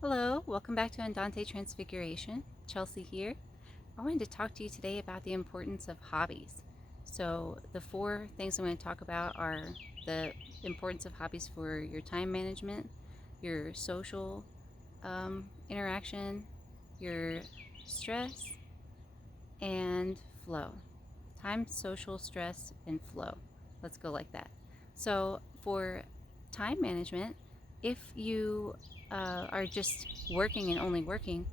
Hello, welcome back to Andante Transfiguration. Chelsea here. I wanted to talk to you today about the importance of hobbies. So, the four things I'm going to talk about are the importance of hobbies for your time management, your social interaction, your stress, and flow. Time, social, stress, and flow. Let's go like that. So, for time management, if you are just working and only working,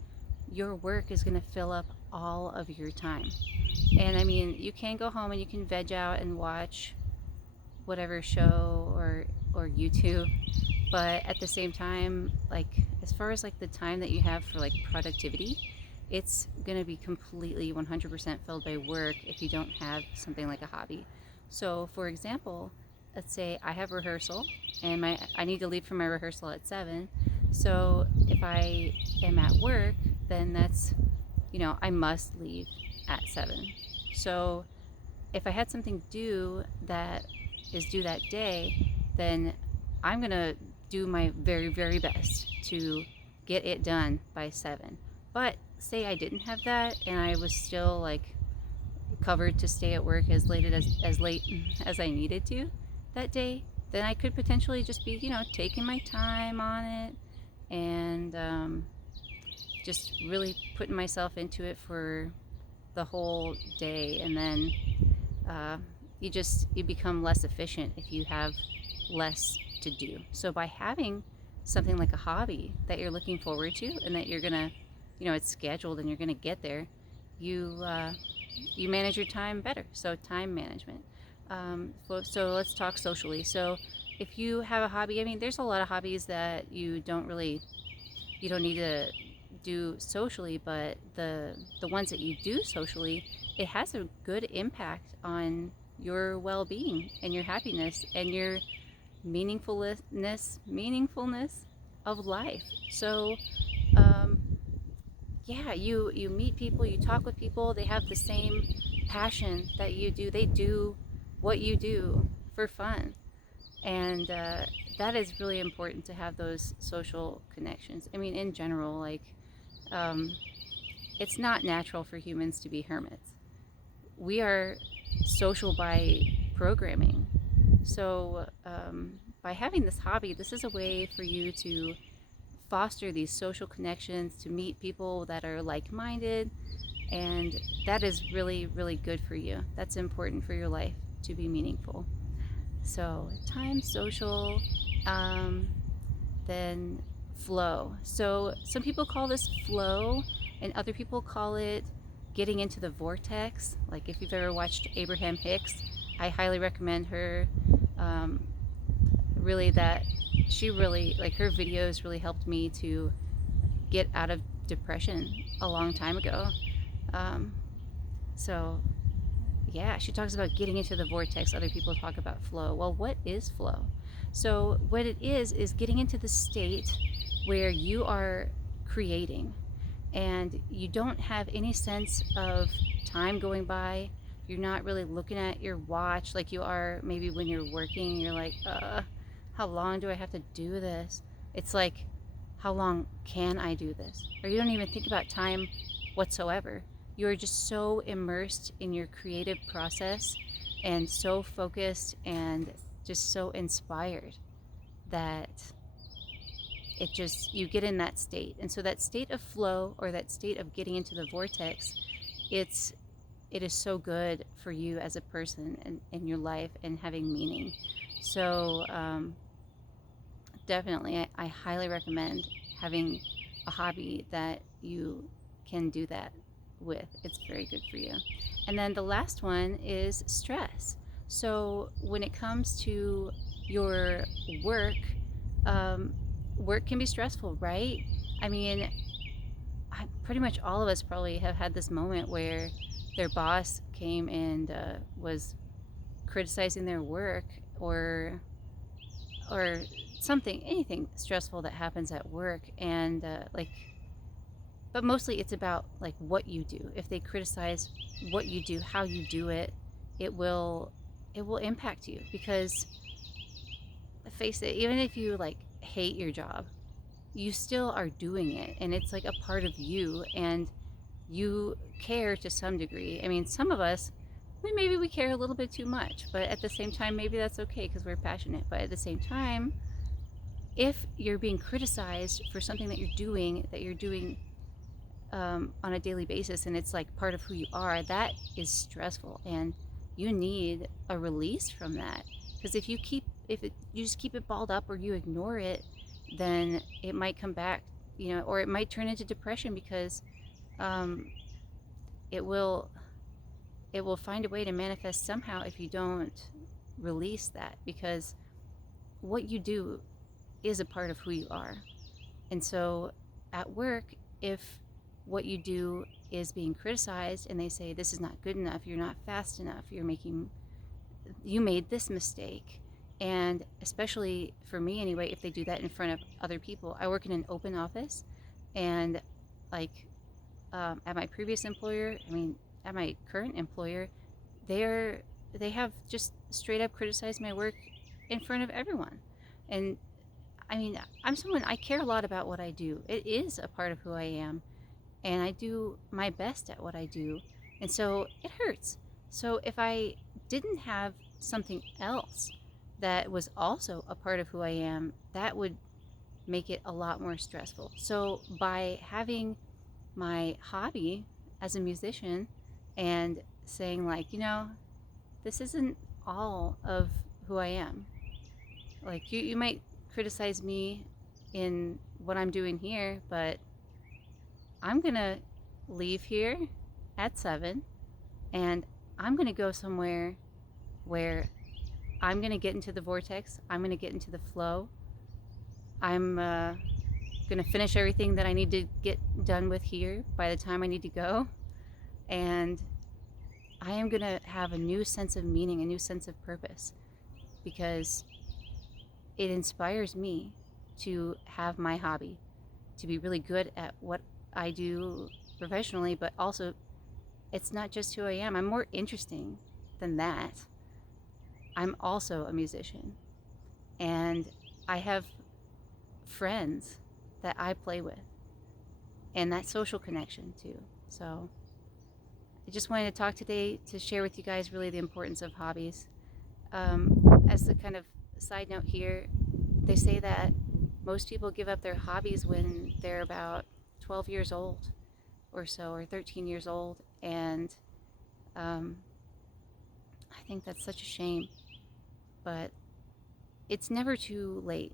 your work is going to fill up all of your time. And I mean, you can go home and you can veg out and watch whatever show or YouTube, but at the same time, like as far as like the time that you have for like productivity, it's going to be completely 100% filled by work if you don't have something like a hobby. So, for example, let's say I have rehearsal and I need to leave for my rehearsal at 7. So, if I am at work, then that's, I must leave at 7. So, if I had something due that is due that day, then I'm going to do my very, very best to get it done by 7. But say I didn't have that and I was still like covered to stay at work as late as I needed to that day, then I could potentially just be, taking my time on it and just really putting myself into it for the whole day. And then uh, you become less efficient if you have less to do. So by having something like a hobby that you're looking forward to and that you're gonna, it's scheduled and you're gonna get there, you manage your time better. So time management. So let's talk socially. So if you have a hobby, I mean, there's a lot of hobbies that you don't need to do socially, but the ones that you do socially, it has a good impact on your well-being and your happiness and your meaningfulness of life. So um, yeah, you meet people, you talk with people, they have the same passion that you do. They do what you do for fun, and that is really important to have those social connections. I mean, in general, like um, it's not natural for humans to be hermits. We are social by programming. So, by having this hobby, this is a way for you to foster these social connections, to meet people that are like minded, and that is really, really good for you. That's important for your life to be meaningful. So, time, social, um, then flow. So, some people call this flow, and other people call it getting into the vortex. Like, if you've ever watched Abraham Hicks, I highly recommend her. Um, really, that she really, like, her videos really helped me to get out of depression a long time ago. Um, so, yeah, she talks about getting into the vortex. Other people talk about flow. Well, what is flow? So, what it is getting into the state where you are creating and you don't have any sense of time going by. You're not really looking at your watch like you are maybe when you're working. You're like, how long do I have to do this? It's like, how long can I do this? Or you don't even think about time whatsoever. You're just so immersed in your creative process and so focused and just so inspired that it just, you get in that state. And so that state of flow, or that state of getting into the vortex, it's it is so good for you as a person and in your life and having meaning. So definitely, I highly recommend having a hobby that you can do that with. It's very good for you. And then the last one is stress. So when it comes to your work, um, work can be stressful, right? I mean, pretty much all of us probably have had this moment where their boss came and was criticizing their work, or something, anything stressful that happens at work, and like, but mostly it's about like what you do. If they criticize what you do, how you do it, it will it will impact you, because face it, even if you like hate your job, you still are doing it, and it's like a part of you, and you care to some degree. I mean, some of us, maybe we care a little bit too much, but at the same time, maybe that's okay because we're passionate. But at the same time, if you're being criticized for something that you're doing on a daily basis, and it's like part of who you are, that is stressful, and you need a release from that. Because you just keep it balled up or you ignore it, then it might come back, or it might turn into depression because um, it will it will find a way to manifest somehow if you don't release that, because what you do is a part of who you are. And so at work, if what you do is being criticized and they say this is not good enough, you're not fast enough, you made this mistake. And especially for me anyway, if they do that in front of other people. I work in an open office, and like at my previous employer, at my current employer, they have just straight up criticized my work in front of everyone. And I'm someone, I care a lot about what I do. It is a part of who I am, and I do my best at what I do. And so it hurts. So if I didn't have something else that was also a part of who I am, that would make it a lot more stressful. So by having my hobby as a musician and saying, like, this isn't all of who I am. Like, you might criticize me in what I'm doing here, but I'm gonna leave here at 7, and I'm gonna go somewhere where I'm gonna get into the vortex, I'm gonna get into the flow, I'm gonna finish everything that I need to get done with here by the time I need to go, and I am gonna have a new sense of meaning, a new sense of purpose, because it inspires me to have my hobby, to be really good at what I do professionally, but also it's not just who I am. I'm more interesting than that. I'm also a musician, and I have friends that I play with, and that social connection too. So I just wanted to talk today to share with you guys really the importance of hobbies. As a kind of side note here, they say that most people give up their hobbies when they're about 12 years old or so, or 13 years old, and I think that's such a shame. But it's never too late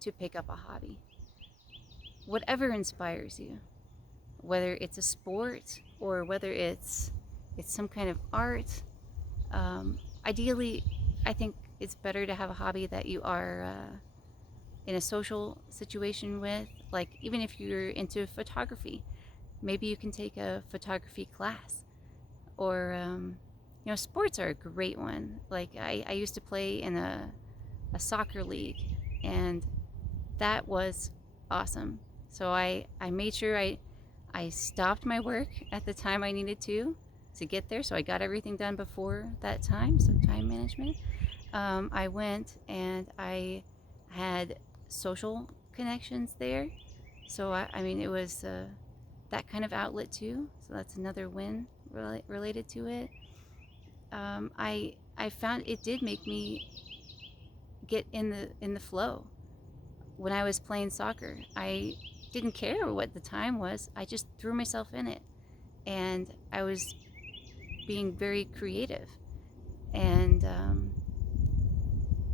to pick up a hobby. Whatever inspires you, whether it's a sport or whether it's some kind of art. Ideally, I think it's better to have a hobby that you are in a social situation with. Like, even if you're into photography, maybe you can take a photography class. Or sports are a great one. Like, I used to play in a soccer league, and that was awesome. So I made sure I stopped my work at the time I needed to get there, so I got everything done before that time, so time management. I went and I had social connections there, so it was that kind of outlet too, so that's another win related to it. I found it did make me get in the flow. When I was playing soccer, I didn't care what the time was. I just threw myself in it, and I was being very creative. And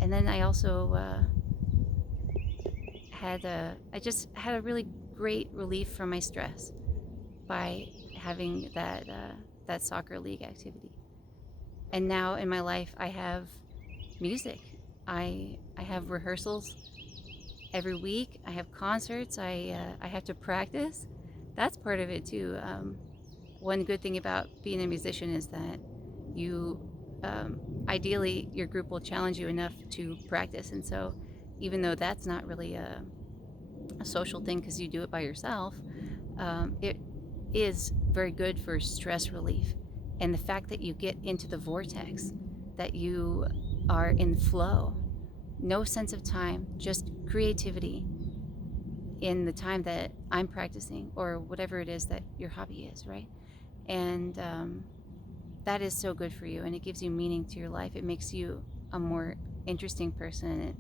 then I also I just had a really great relief from my stress by having that soccer league activity. And now in my life, I have music. I have rehearsals every week. I have concerts. I have to practice. That's part of it too. One good thing about being a musician is that you ideally your group will challenge you enough to practice. And so even though that's not really a social thing because you do it by yourself, it is very good for stress relief. And the fact that you get into the vortex, that you are in flow, no sense of time, just creativity. in the time that I'm practicing, or whatever it is that your hobby is, right? And that is so good for you, and it gives you meaning to your life. It makes you a more interesting person, and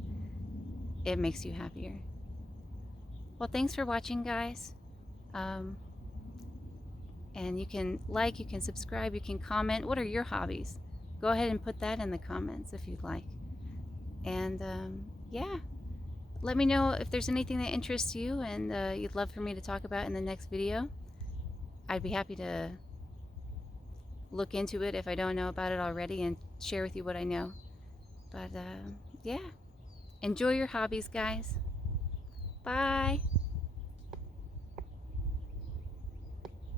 it makes you happier. Well, thanks for watching, guys. And you can like, you can subscribe, you can comment. What are your hobbies? Go ahead and put that in the comments if you'd like. And yeah, let me know if there's anything that interests you and you'd love for me to talk about in the next video. I'd be happy to look into it if I don't know about it already and share with you what I know. But yeah, enjoy your hobbies, guys. Bye.